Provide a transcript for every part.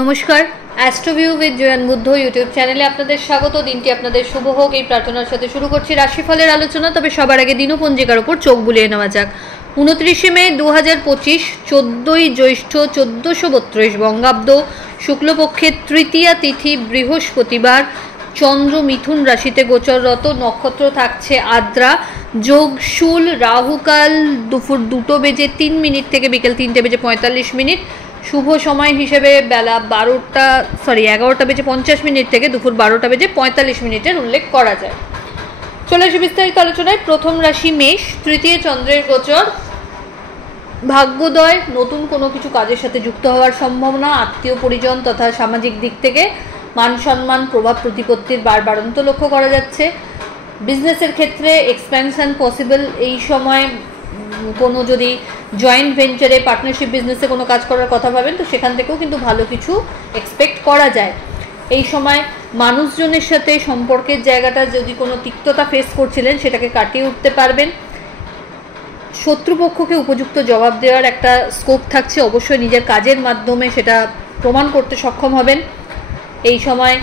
নমস্কার, অ্যাস্ট্রোভিউ with জয়ান Buddha YouTube চ্যানেলে আপনাদের স্বাগত। দিনটি আপনাদের শুভ হোক এই প্রার্থনার সাথে শুরু করছি রাশিফলের আলোচনা। তবে সবার আগে দিনপঞ্জিকার উপর চোখ বুলিয়ে নেওয়া যাক। 29শে মে 2025, 14ই জ্যৈষ্ঠ 1432 বঙ্গাব্দ, শুক্লপক্ষের তৃতীয়া তিথি, বৃহস্পতিবার। চন্দ্র মিথুন রাশিতে গোচররত, নক্ষত্র থাকছে আদ্রা, যোগ শূল, রাহুকাল দুপুর 2:03 থেকে বিকেল 3:45, শুভ সময় হিসেবে বেলা 11:50 থেকে দুপুর 12:45 উল্লেখ করা যায়। চলে আসি বিস্তারিত আলোচনায়। প্রথম রাশি মেষ, তৃতীয় চন্দ্রের গোচর, ভাগ্যোদয়, নতুন কোনো কিছু কাজের সাথে যুক্ত হওয়ার সম্ভাবনা, আত্মীয় পরিজন তথা সামাজিক দিক থেকে মান সম্মান, প্রভাব প্রতিপত্তির বাড়ন্ত লক্ষ্য করা যাচ্ছে। বিজনেসের ক্ষেত্রে এক্সপ্যানশন পসিবল এই সময়। কোনো যদি জয়েন্ট ভেঞ্চারে পার্টনারশিপ বিজনেসে কোনো কাজ করার কথা ভাবেন তো সেখান থেকেও কিন্তু ভালো কিছু এক্সপেক্ট করা যায়। এই সময় মানুষজনের সাথে সম্পর্কের জায়গাটা যদি কোনো তিক্ততা ফেস করছিলেন সেটাকে কাটিয়ে উঠতে পারবেন। শত্রুপক্ষকে উপযুক্ত জবাব দেওয়ার একটা স্কোপ থাকছে, অবশ্যই নিজের কাজের মাধ্যমে সেটা প্রমাণ করতে সক্ষম হবেন। এই সময়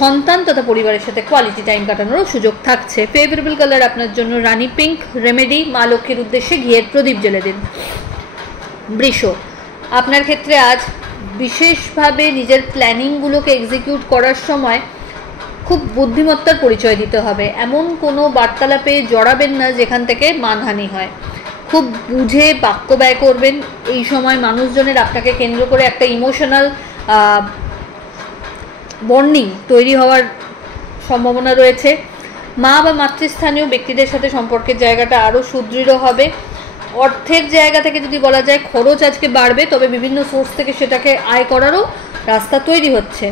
সন্তান তথা পরিবারের সাথে কোয়ালিটি টাইম কাটানোরও সুযোগ থাকছে। ফেভারেবল কালার আপনার জন্য রানী পিঙ্ক। রেমেডি, মা লক্ষ্মীর উদ্দেশ্যে ঘিয়ের প্রদীপ জ্বেলে দিন। বৃষ, আপনার ক্ষেত্রে আজ বিশেষভাবে নিজের প্ল্যানিংগুলোকে এক্সিকিউট করার সময় খুব বুদ্ধিমত্তার পরিচয় দিতে হবে। এমন কোনো বার্তালাপে জড়াবেন না যেখান থেকে মানহানি হয়। খুব বুঝে বাক্য ব্যয় করবেন। এই সময় মানুষজনের আপনাকে কেন্দ্র করে একটা ইমোশনাল বন্ডিং তৈরি হওয়ার সম্ভাবনা রয়েছে। মা বা মাতৃস্থানীয় ব্যক্তিদের সাথে সম্পর্কের জায়গাটা আরও সুদৃঢ় হবে। অর্থের জায়গা থেকে যদি বলা যায় খরচ আজকে বাড়বে, তবে বিভিন্ন সোর্স থেকে সেটাকে আয় করারও রাস্তা তৈরি হচ্ছে।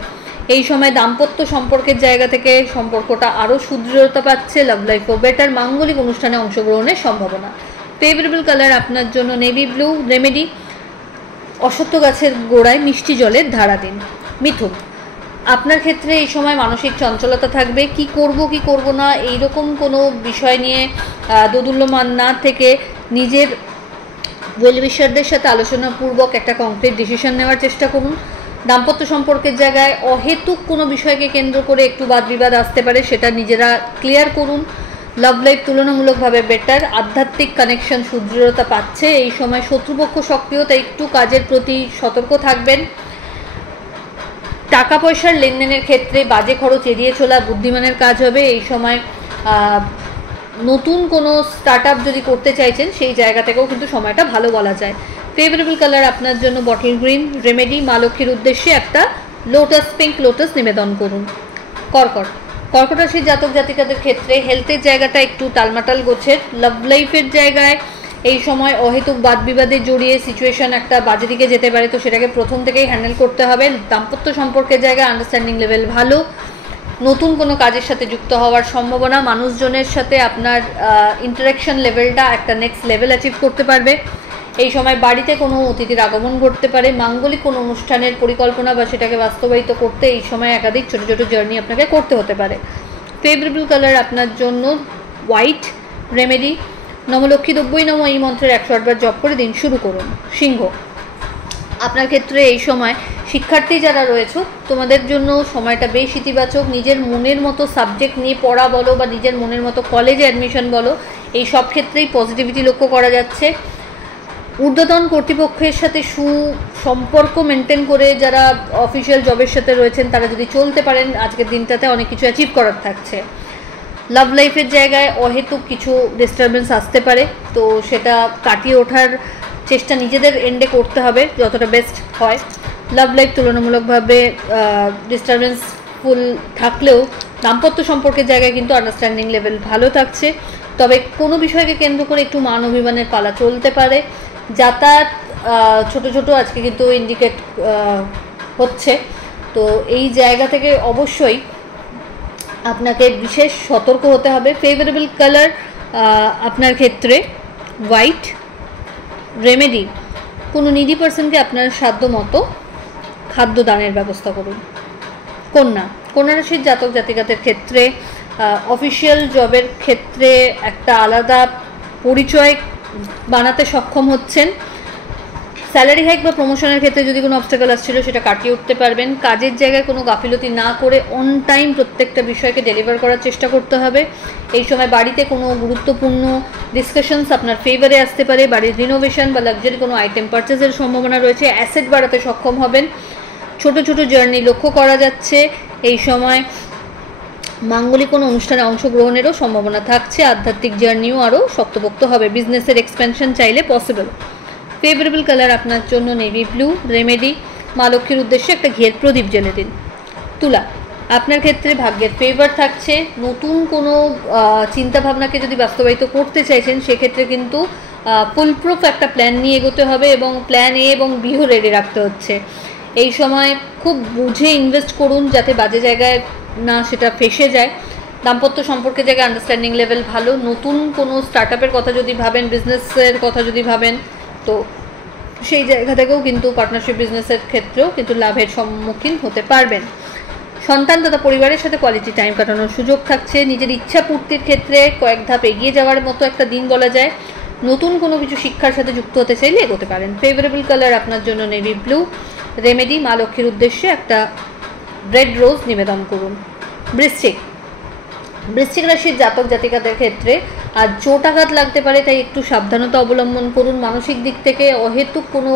এই সময় দাম্পত্য সম্পর্কের জায়গা থেকে সম্পর্কটা আরও সুদৃঢ়তা পাচ্ছে। লাভ লাইফও বেটার। মাঙ্গলিক অনুষ্ঠানে অংশগ্রহণের সম্ভাবনা। ফেভারেবল কালার আপনার জন্য নেভি ব্লু। রেমেডি, অশ্বত্থ গাছের গোড়ায় মিষ্টি জলের ধারা দিন। মিথুন, আপনার ক্ষেত্রে এই সময় মানসিক চঞ্চলতা থাকবে। কি করব না এইরকম কোনো বিষয় নিয়ে দোদুল্যমান না থেকে নিজের ওয়েলউইশারদের সাথে আলোচনাপূর্বক একটা কংক্রিট ডিসিশন নেওয়ার চেষ্টা করুন। দাম্পত্য সম্পর্কের জায়গায় অহেতুক কোনো বিষয়কে কেন্দ্র করে একটু বাদ বিবাদ আসতে পারে, সেটা নিজেরা ক্লিয়ার করুন। লাভ লাইফ তুলনামূলকভাবে বেটার। আধ্যাত্মিক কানেকশন সুদৃঢ়তা পাচ্ছে। এই সময় শত্রুপক্ষ সক্রিয়, তাই একটু কাজের প্রতি সতর্ক থাকবেন। টাকা পয়সার লেনদেনের ক্ষেত্রে বাজে খরচ এড়িয়ে চলা বুদ্ধিমানের কাজ হবে। এই সময় নতুন কোনো স্টার্ট আপ যদি করতে চাইছেন সেই জায়গা থেকেও কিন্তু সময়টা ভালো বলা যায়। ফেভারেবল কালার আপনার জন্য বটল গ্রিন। রেমেডি, মা লক্ষ্মীর উদ্দেশ্যে একটা পিঙ্ক লোটাস নিবেদন করুন। কর্কট রাশির জাতক জাতিকাদের ক্ষেত্রে হেলথের জায়গাটা একটু টালমাটাল গোছের। লাভ লাইফের জায়গায় এই সময় অহেতুক বাদ বিবাদে জড়িয়ে সিচুয়েশন একটা বাজে দিকে যেতে পারে, তো সেটাকে প্রথম থেকেই হ্যান্ডেল করতে হবে। দাম্পত্য সম্পর্কের জায়গায় আন্ডারস্ট্যান্ডিং লেভেল ভালো। নতুন কোনো কাজের সাথে যুক্ত হওয়ার সম্ভাবনা। মানুষজনের সাথে আপনার ইন্টারাকশন লেভেলটা একটা নেক্সট লেভেল অ্যাচিভ করতে পারবে। এই সময় বাড়িতে কোনো অতিথির আগমন ঘটতে পারে। মাঙ্গলিক কোনো অনুষ্ঠানের পরিকল্পনা বা সেটাকে বাস্তবায়িত করতে এই সময় একাধিক ছোটো ছোটো জার্নি আপনাকে করতে হতে পারে। ফেভারেবল কালার আপনার জন্য হোয়াইট। রেমেডি, নমলক্ষ্মী দ্রব্যই নম এই মন্ত্রের 108 বার জপ করে দিন শুরু করুন। সিংহ, আপনার ক্ষেত্রে এই সময় শিক্ষার্থী যারা রয়েছে তোমাদের জন্য সময়টা বেশ ইতিবাচক। নিজের মনের মতো সাবজেক্ট নিয়ে পড়া বলো বা নিজের মনের মতো কলেজে অ্যাডমিশন বলো, এই সব ক্ষেত্রেই পজিটিভিটি লক্ষ্য করা যাচ্ছে। ঊর্ধ্বতন কর্তৃপক্ষের সাথে সুসম্পর্ক মেনটেন করে যারা অফিসিয়াল জবের সাথে রয়েছেন তারা যদি চলতে পারেন আজকের দিনটাতে অনেক কিছু অ্যাচিভ করার থাকছে। লাভ লাইফের জায়গায় অহেতুক কিছু ডিস্টারবেন্স আসতে পারে, তো সেটা কাটিয়ে ওঠার চেষ্টা নিজেদের এন্ডে করতে হবে যতটা বেস্ট হয়। লাভ লাইফ তুলনামূলকভাবে ডিস্টারবেন্সফুল থাকলেও দাম্পত্য সম্পর্কের জায়গায় কিন্তু আন্ডারস্ট্যান্ডিং লেভেল ভালো থাকছে। তবে কোনো বিষয়কে কেন্দ্র করে একটু মান অভিমানের পালা চলতে পারে। যাতায়াত ছোট আজকে কিন্তু ইন্ডিকেট হচ্ছে, তো এই জায়গা থেকে অবশ্যই আপনাকে বিশেষ সতর্ক হতে হবে। ফেভারেবল কালার আপনার ক্ষেত্রে হোয়াইট। রেমেডি, কোনো নিডি পার্সনকে আপনার সাধ্য মতো খাদ্য দানের ব্যবস্থা করুন। কন্যা রাশির জাতক জাতিকাদের ক্ষেত্রে অফিসিয়াল জবের ক্ষেত্রে একটা আলাদা পরিচয় বানাতে সক্ষম হচ্ছেন। স্যালারি হাইক বা প্রমোশনের ক্ষেত্রে যদি কোনো অবস্টাকল আসছিল সেটা কাটিয়ে উঠতে পারবেন। কাজের জায়গায় কোনো গাফিলতি না করে অন টাইম প্রত্যেকটা বিষয়কে ডেলিভার করার চেষ্টা করতে হবে। এই সময় বাড়িতে কোনো গুরুত্বপূর্ণ ডিসকাশনস আপনার ফেভারে আসতে পারে। বাড়ির রিনোভেশন বা লাক্সারি কোনো আইটেম পারচেজের সম্ভাবনা রয়েছে। অ্যাসেট বাড়াতে সক্ষম হবেন। ছোট ছোট জার্নি লক্ষ্য করা যাচ্ছে। এই সময় মাঙ্গলিক কোনো অনুষ্ঠানে অংশগ্রহণেরও সম্ভাবনা থাকছে। আধ্যাত্মিক জার্নিও আরও শক্তপোক্ত হবে। বিজনেসের এক্সপেনশন চাইলে পসিবল। ফেভারেবল কালার আপনার জন্য নেভি ব্লু। রেমেডি, মা লক্ষ্মীর উদ্দেশ্যে একটা ঘিয়ের প্রদীপ জ্বেলে দিন। তুলা, আপনার ক্ষেত্রে ভাগ্যের ফেভার থাকছে। নতুন কোনো চিন্তাভাবনাকে যদি বাস্তবায়িত করতে চাইছেন সেক্ষেত্রে কিন্তু ফুলপ্রুফ একটা প্ল্যান নিয়ে এগোতে হবে এবং প্ল্যান এ এবং বিও রেডি রাখতে হচ্ছে। এই সময় খুব বুঝে ইনভেস্ট করুন যাতে বাজে জায়গায় না সেটা ফেসে যায়। দাম্পত্য সম্পর্কের জায়গায় আন্ডারস্ট্যান্ডিং লেভেল ভালো। নতুন কোনো স্টার্ট আপের কথা যদি ভাবেন, বিজনেসের কথা যদি ভাবেন, তো সেই জায়গা থেকেও কিন্তু পার্টনারশিপ বিজনেসের ক্ষেত্রেও কিন্তু লাভের সম্মুখীন হতে পারবেন। সন্তান তথা পরিবারের সাথে কোয়ালিটি টাইম কাটানোর সুযোগ থাকছে। নিজের ইচ্ছা পূর্তির ক্ষেত্রে কয়েক ধাপ এগিয়ে যাওয়ার মতো একটা দিন বলা যায়। নতুন কোনো কিছু শিক্ষার সাথে যুক্ত হতে চাইলে এগোতে পারেন। ফেভারেবল কালার আপনার জন্য নেভি ব্লু। রেমেডি, মা লক্ষ্মীর উদ্দেশ্যে একটা রেড রোজ নিবেদন করুন। বৃশ্চিক, বৃশ্চিক রাশির জাতক জাতিকাদের ক্ষেত্রে আর চোটাঘাত লাগতে পারে, তাই একটু সাবধানতা অবলম্বন করুন। মানসিক দিক থেকে অহেতুক কোনো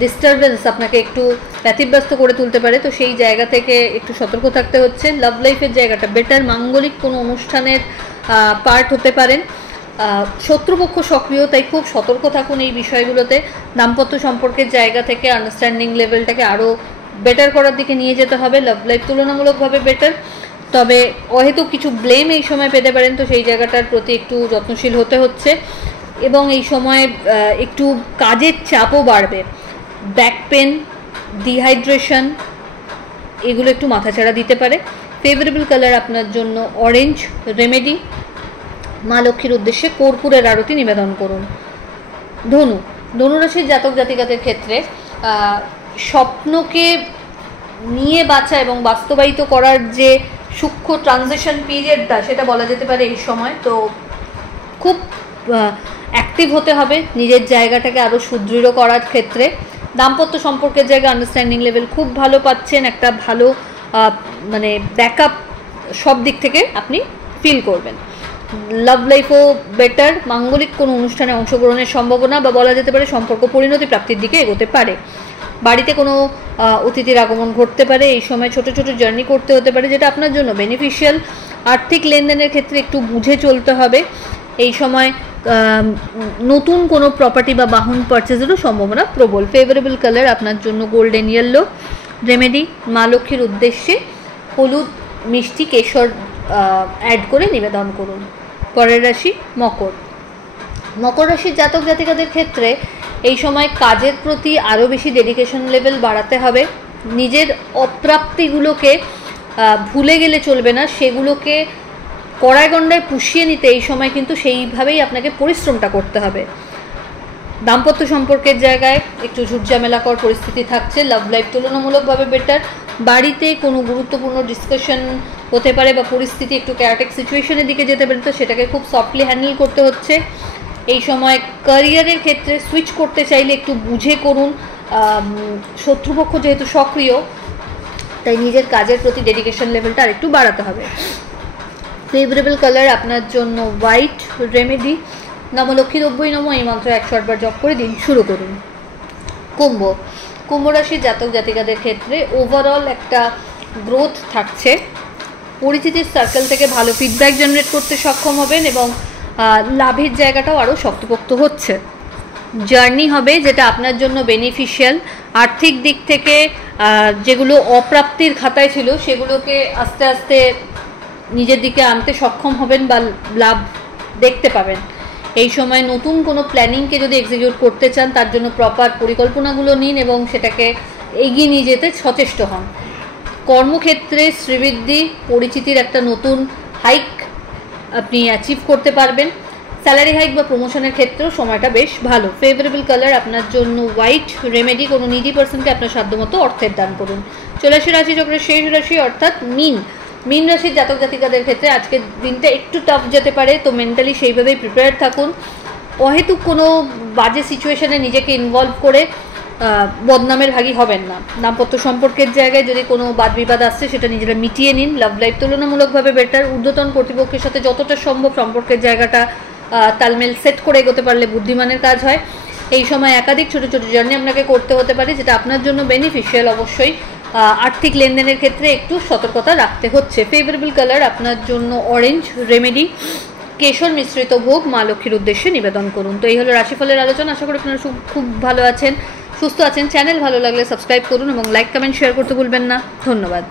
ডিস্টারবেন্স আপনাকে একটু ব্যতিব্যস্ত করে তুলতে পারে, তো সেই জায়গা থেকে একটু সতর্ক থাকতে হচ্ছে। লাভ লাইফের জায়গাটা বেটার। মাঙ্গলিক কোনো অনুষ্ঠানের পার্ট হতে পারেন। শত্রুপক্ষ সক্রিয়, তাই খুব সতর্ক থাকুন এই বিষয়গুলোতে। দাম্পত্য সম্পর্কের জায়গা থেকে আন্ডারস্ট্যান্ডিং লেভেলটাকে আরও বেটার করার দিকে নিয়ে যেতে হবে। লাভ লাইফ তুলনামূলকভাবে বেটার, তবে অহেতুক কিছু ব্লেম এই সময় পেতে পারেন, তো সেই জায়গাটার প্রতি একটু যত্নশীল হতে হচ্ছে। এবং এই সময় একটু কাজের চাপও বাড়বে। ব্যাক পেন, ডিহাইড্রেশন, এগুলো একটু মাথাছাড়া দিতে পারে। ফেভারেবল কালার আপনার জন্য অরেঞ্জ। রেমেডি, মা লক্ষ্মীর উদ্দেশ্যে কর্পূরের আরতি নিবেদন করুন। ধনু, ধনুরাশির জাতক জাতিকাদের ক্ষেত্রে স্বপ্নকে নিয়ে বাঁচা এবং বাস্তবায়িত করার যে সূক্ষ্ম ট্রানজিশন পিরিয়ডটা সেটা বলা যেতে পারে এই সময়। তো খুব অ্যাক্টিভ হতে হবে নিজের জায়গাটাকে আরও সুদৃঢ় করার ক্ষেত্রে। দাম্পত্য সম্পর্কের জায়গায় আন্ডারস্ট্যান্ডিং লেভেল খুব ভালো পাচ্ছেন। একটা ভালো মানে ব্যাকআপ সব দিক থেকে আপনি ফিল করবেন। লাভ লাইফও বেটার। মাঙ্গলিক কোনো অনুষ্ঠানে অংশগ্রহণের সম্ভাবনা বা বলা যেতে পারে সম্পর্ক পরিণতি প্রাপ্তির দিকে এগোতে পারে। বাড়িতে কোনো অতিথির আগমন ঘটতে পারে। এই সময় ছোট ছোট জার্নি করতে হতে পারে, যেটা আপনার জন্য বেনিফিশিয়াল। আর্থিক লেনদেনের ক্ষেত্রে একটু বুঝে চলতে হবে। এই সময় নতুন কোনো প্রপার্টি বা বাহন পারচেজেরও সম্ভাবনা প্রবল। ফেভারেবল কালার আপনার জন্য গোল্ডেন ইয়েলো। রেমেডি, মা লক্ষ্মীর উদ্দেশ্যে হলুদ মিষ্টি কেশর অ্যাড করে নিবেদন করুন। পরের রাশি মকর। মকর রাশির জাতক জাতিকাদের ক্ষেত্রে এই সময় কাজের প্রতি আরও বেশি ডেডিকেশন লেভেল বাড়াতে হবে। নিজের অপ্রাপ্তিগুলোকে ভুলে গেলে চলবে না, সেগুলোকে কড়ায় গণ্ডায় পুষিয়ে নিতে এই সময় কিন্তু সেইভাবেই আপনাকে পরিশ্রমটা করতে হবে। দাম্পত্য সম্পর্কের জায়গায় একটু ঝুটঝামেলাকর পরিস্থিতি থাকছে। লাভ লাইফ তুলনামূলকভাবে বেটার। বাড়িতে কোনো গুরুত্বপূর্ণ ডিসকাশন হতে পারে বা পরিস্থিতি একটু ক্যারেটিক সিচুয়েশনের দিকে যেতে পারে, তো সেটাকে খুব সফটলি হ্যান্ডেল করতে হচ্ছে। এই সময় ক্যারিয়ারের ক্ষেত্রে সুইচ করতে চাইলে একটু বুঝে করুন। শত্রুপক্ষ যেহেতু সক্রিয়, তাই নিজের কাজের প্রতি ডেডিকেশন লেভেলটা আর একটু বাড়াতে হবে। ফেভারেবল কালার আপনার জন্য হোয়াইট। রেমেডি, নবলক্ষ্মী 90 নম এই মন্ত্র 108 বার জপ করে দিন শুরু করুন। কুম্ভ, কুম্ভ রাশির জাতক জাতিকাদের ক্ষেত্রে ওভারঅল একটা গ্রোথ থাকছে। পরিচিতির সার্কেল থেকে ভালো ফিডব্যাক জেনারেট করতে সক্ষম হবেন এবং লাভের জায়গাটাও আরও শক্তপোক্ত হচ্ছে। জার্নি হবে যেটা আপনার জন্য বেনিফিশিয়াল। আর্থিক দিক থেকে যেগুলো অপ্রাপ্তির খাতায় ছিল সেগুলোকে আস্তে আস্তে নিজের দিকে আনতে সক্ষম হবেন বা লাভ দেখতে পাবেন। এই সময় নতুন কোনো প্ল্যানিংকে যদি এক্সিকিউট করতে চান তার জন্য প্রপার পরিকল্পনাগুলো নিন এবং সেটাকে এগিয়ে নিয়ে যেতে সচেষ্ট হন। কর্মক্ষেত্রে শ্রীবৃদ্ধি, পরিচিতির একটা নতুন হাইক আপনি অ্যাচিভ করতে পারবেন। স্যালারি হাইক বা প্রমোশনের ক্ষেত্রেও সময়টা বেশ ভালো। ফেভারেবল কালার আপনার জন্য হোয়াইট। রেমেডি, কোনো নিডি পার্সনকে আপনার সাধ্যমতো অর্থের দান করুন। চলে আসি রাশিচক্রের শেষ রাশি অর্থাৎ মীন। মীন রাশির জাতক জাতিকাদের ক্ষেত্রে আজকের দিনটা একটু টাফ যেতে পারে, তো মেন্টালি সেইভাবেই প্রিপেয়ার থাকুন। অহেতুক কোনো বাজে সিচুয়েশনে নিজেকে ইনভলভ করে বদনামের ভাগী হবেন না। দাম্পত্য সম্পর্কের জায়গায় যদি কোনো বাদ বিবাদ আসছে সেটা নিজেরা মিটিয়ে নিন। লাভ লাইফ তুলনামূলকভাবে বেটার। ঊর্ধ্বতন কর্তৃপক্ষের সাথে যতটা সম্ভব সম্পর্কের জায়গাটা তালমেল সেট করে এগোতে পারলে বুদ্ধিমানের কাজ হয়। এই সময় একাধিক ছোটো ছোটো জার্নি আপনাকে করতে হতে পারে, যেটা আপনার জন্য বেনিফিশিয়াল। অবশ্যই আর্থিক লেনদেনের ক্ষেত্রে একটু সতর্কতা রাখতে হচ্ছে। ফেভারেবল কালার আপনার জন্য অরেঞ্জ। রেমেডি কেশর মিশ্রিত ভোগ মা লক্ষ্মীর উদ্দেশ্যে নিবেদন করুন। তো এই হলো রাশিফলের আলোচনা। আশা করি আপনারা খুব ভালো আছেন, সুস্থ আছেন। চ্যানেল ভালো লাগলে সাবস্ক্রাইব করুন এবং লাইক কমেন্ট শেয়ার করতে ভুলবেন না। ধন্যবাদ।